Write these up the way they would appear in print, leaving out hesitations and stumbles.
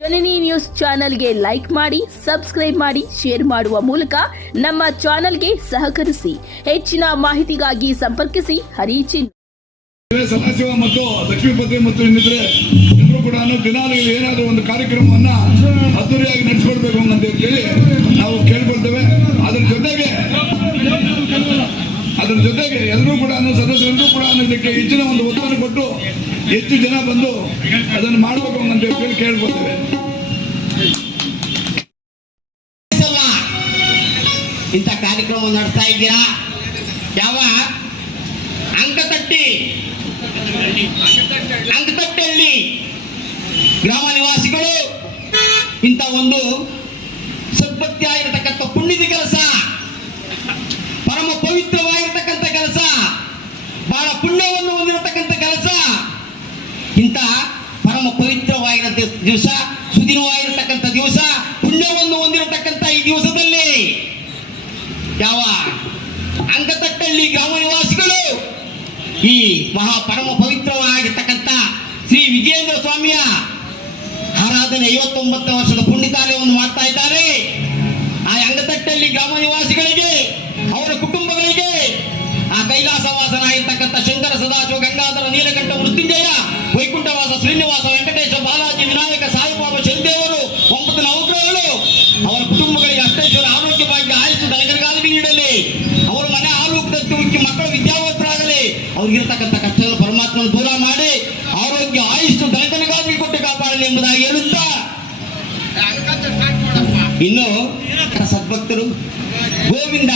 ಜನನಿ news ಚಾನೆಲ್ಗೆ like ಮಾಡಿ, subscribe ಮಾಡಿ, ಶೇರ್ ಮಾಡುವ ಮೂಲಕ ನಮ್ಮ ಚಾನೆಲ್ಗೆ ಸಹಕರಿಸಿ. ಹೆಚ್ಚಿನ ಮಾಹಿತಿಗಾಗಿ ಸಂಪರ್ಕಿಸಿ ಹರಿಚಿನ್. ಸದಾಶಿವ ಮತ್ತು ಲಕ್ಷ್ಮೀಪತಿ ಮತ್ತು ಇನ್ನಿತರೆ ಎಲ್ಲರೂ ಕೂಡ ದಿನಾಲು ಏನಾದರೂ ಒಂದು ಕಾರ್ಯಕ್ರಮವನ್ನ ಅದ್ದೂರಿಯಾಗಿ ನಡೆಸಿಕೊಡ್ಬೇಕು ಅಂತ ಹೇಳಿ ನಾವು ಕೇಳ್ಕೊಳ್ತೇವೆ. ಅದರ ಜೊತೆಗೆ ಎಲ್ಲರೂ ಕೂಡ ಸದಸ್ಯರೆಲ್ಲರೂ ಕೂಡ ಇದಕ್ಕೆ ಹೆಚ್ಚಿನ ಒಂದು ಒತ್ತಡ ಕೊಟ್ಟು ಹೆಚ್ಚು ಜನ ಬಂದು ಅದನ್ನು ಮಾಡಬೇಕು ಅಂತ ಹೇಳಿ ಕೇಳ್ಕೊಳ್ತೇವೆ. ಇಂಥ ಕಾರ್ಯಕ್ರಮ ನಡೆಸ್ತಾ ಇದ್ದೀರಾ. ಯಾವ ಅಂಕತಟ್ಟೆಯಲ್ಲಿ ಗ್ರಾಮ ನಿವಾಸಿಗಳು ಇಂಥ ಒಂದು ಸದ್ಭಕ್ತಿ ಆಗಿರತಕ್ಕಂಥ ಪುಣ್ಯದ ಕೆಲಸ, ಪರಮ ಪವಿತ್ರವಾಗಿರ್ತಕ್ಕಂಥ ಕೆಲಸ, ಬಹಳ ಪುಣ್ಯವನ್ನು ಹೊಂದಿರತಕ್ಕಂಥ ಕೆಲಸ, ಇಂಥ ಪರಮ ಪವಿತ್ರವಾಗಿರೋ ದಿವಸ, ಸುದಿನವಾಗಿರತಕ್ಕಂಥ ದಿವಸ, ಪುಣ್ಯವನ್ನು ಹೊಂದಿರತಕ್ಕಂಥ ಈ ದಿವಸದಲ್ಲಿ ಯಾವ ಅಂಕತಟ್ಟಲ್ಲಿ ಗ್ರಾಮ ನಿವಾಸಿಗಳು ಈ ಮಹಾ ಪರಮ ಪವಿತ್ರವಾಗಿರ್ತಕ್ಕಂಥ ಶ್ರೀ ವಿಜಯೇಂದ್ರ ಸ್ವಾಮಿಯ ಆರಾಧನೆ 59 ವರ್ಷದ ಪುಣ್ಯಕಾರ್ಯವನ್ನು ಮಾಡ್ತಾ ಇದ್ದಾರೆ. ಆ ಅಂಗತಟ್ಟಲ್ಲಿ ಗ್ರಾಮ ನಿವಾಸಿಗಳಿಗೆ, ಅವರ ಕುಟುಂಬಗಳಿಗೆ, ಆ ಕೈಲಾಸವಾಸನಾಗಿರ್ತಕ್ಕಂಥ ಶಂಕರ ಸದಾಶಿವ ಗಂಗಾಧರ ನೀಲಕಂಠ ಮೃತ್ಯುಂಜಯ ವೈಕುಂಠವಾಸ ಶ್ರೀನಿವಾಸ ವೆಂಕಟೇಶ ಬಾಲಾಜಿ ವಿನಾಯಕ ಸಾಯಿಬಾಬಾ ಶನಿದೇವರು 9 ನವಗ್ರಹಗಳು ಅವರ ಕುಟುಂಬಗಳಿಗೆ ಅಷ್ಟೇಶ್ವರ ಆರೋಗ್ಯ ಭಾಗ್ಯ ಆಯುಷ್ ದನಗರಗಾಲವಿ ನೀಡಲಿ. ಅವರ ಮನೆ ಆಲೋಕದಷ್ಟು ಉಕ್ಕಿ ಮಕ್ಕಳು ವಿದ್ಯಾವಂತರಾಗಲಿ. ಅವ್ರಿಗಿರ್ತಕ್ಕಂಥ ಕಷ್ಟಗಳು ಪರಮಾತ್ಮನ ದೂರ ಮಾಡಿ ಆರೋಗ್ಯ ಆಯುಷ್ ದನಗರಗಾಲವಿ ಕೊಟ್ಟು ಕಾಪಾಡಲಿ ಎಂಬುದಾಗಿ ಹೇಳುತ್ತಾ, ಇನ್ನು ಸದ್ಭಕ್ತರು ಗೋವಿಂದ,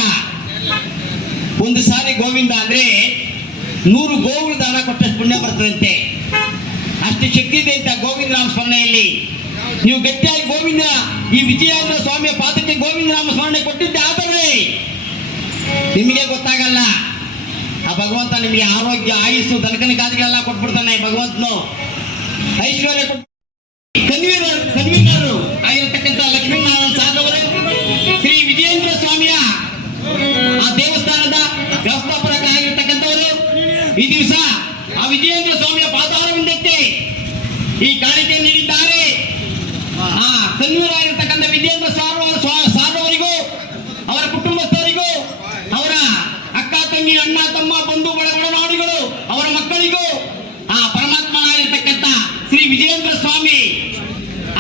ಒಂದು ಸಾರಿ ಗೋವಿಂದ ಅಂದ್ರೆ 100 ಗೋವುಗಳು ದಾನ ಕೊಟ್ಟಷ್ಟು ಪುಣ್ಯ ಬರ್ತದಂತೆ. ಅಷ್ಟು ಶಕ್ತಿ ಇದೆ ಅಂತ ಗೋವಿಂದ ನಾಮ ಸ್ಮರಣೆಯಲ್ಲಿ. ನೀವು ಗಟ್ಟಿಯಾಗಿ ಗೋವಿಂದ, ಈ ವಿಜಯೇಂದ್ರ ಸ್ವಾಮಿಯ ಪಾದಕ್ಕೆ ಗೋವಿಂದ ನಾಮ ಸ್ಮರಣೆ ಕೊಟ್ಟಿದ್ದೆ ಆದರೆ ನಿಮಗೆ ಗೊತ್ತಾಗಲ್ಲ. ಆ ಭಗವಂತ ನಿಮಗೆ ಆರೋಗ್ಯ ಆಯುಸ್ಸು ದನಕನಿಗಾದಿಗಳೆಲ್ಲ ಕೊಟ್ಬಿಡ್ತಾನೆ. ಭಗವಂತನು ಐಶ್ವರ್ಯ ಕೊಟ್ಟು ಕನ್ವೀನರು ಆಗಿರತಕ್ಕಂಥ ಲಕ್ಷ್ಮೀನಾರಾಯಣ ಸಾಗವರು ಶ್ರೀ ವಿಜಯೇಂದ್ರ ಸ್ವಾಮಿಯ ಆ ದೇವಸ್ಥಾನದ ವ್ಯವಸ್ಥಾಪಕರಾಗಿರ್ತಕ್ಕಂಥವರು ಈ ದಿವಸ ಆ ವಿಜಯೇಂದ್ರ ಸ್ವಾಮಿಯ ಪಾದಾರವಿಂದಕ್ಕೆ ಈ ಕಾಣಿಕೆ ನೀಡಿದ್ದಾರೆ. ಆ ಕನ್ವೀನರ್ ಆಗಿರ್ತಕ್ಕಂಥ ವಿಜಯೇಂದ್ರ ಸಾರವರಿಗೂ, ಅವರ ಕುಟುಂಬಸ್ಥರಿಗೂ, ಅವರ ಅಕ್ಕ ತಂಗಿ, ಅಣ್ಣ ತಮ್ಮ, ಬಂಧು ಒಡನಾಡಿಗಳು, ಅವರ ಮಕ್ಕಳಿಗೂ, ಆ ಪರಮಾತ್ಮನಾಗಿರ್ತಕ್ಕಂಥ ಶ್ರೀ ವಿಜಯೇಂದ್ರ ಸ್ವಾಮಿ,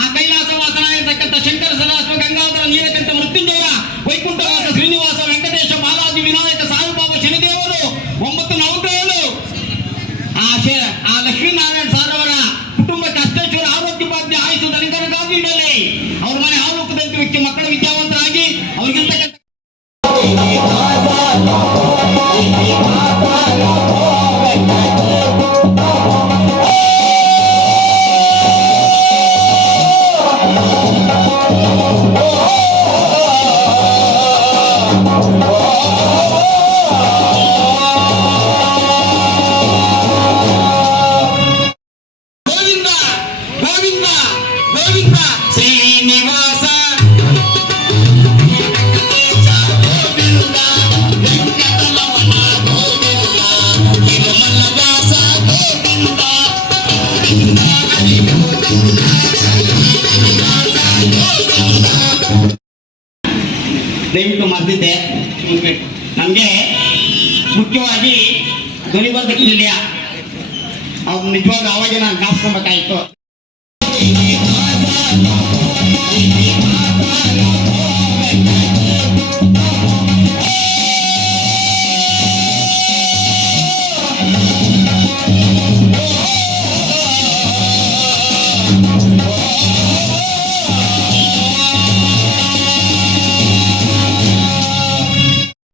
ಆ ಕೈಲಾಸವಾಸನಾಗಿರ್ತಕ್ಕಂಥ ಶಂಕರ ಸದಾಶಿವ ಗಂಗಾಧರ ನೀಲಕಂಠ ಮೃತ್ಯುಂಜಯ ವೈಕುಂಠವಾಸ ಶ್ರೀನಿವಾಸ ವೆಂಕಟೇಶ ಬಾಲಾಜಿ ವಿನಾಯಕ ಸಾಯಿಬಾಬಾ ಶನಿದೇವರು 9 ನವಗ್ರಹಗಳು ಆ ಲಕ್ಷ್ಮೀನಾರಾಯಣ ಸಾರವರ ಕುಟುಂಬಕ್ಕೆ ಅಷ್ಟೇಶ್ವರ ಆರೋಗ್ಯ ಭಾಗ್ಯ ಆಯುಷ್ ದನಕರಗಾಲವಿ ನೀಡಲಿ. ಅವ್ರ ಮನೆ ಆಲೋಕದಂತೆ ವ್ಯಕ್ತಿ ಮಕ್ಕಳು ವಿದ್ಯಾವಂತರಾಗಿ ಅವ್ರಿಗಿರ್ತಕ್ಕಂಥ ಶ್ರೀನಿವಾಸ ದಯವಿಟ್ಟು ಮರ್ದಿದ್ದೆ. ನಮಗೆ ಮುಖ್ಯವಾಗಿ ಧ್ವನಿವರ್ಧಕ ಜಿಲ್ಲೆಯ ಅವ್ರು ನಿಜವಾಗ ಅವಾಗ ನಾನು ಜ್ಞಾಪಿಸ್ಕೊಬೇಕಾಯ್ತು.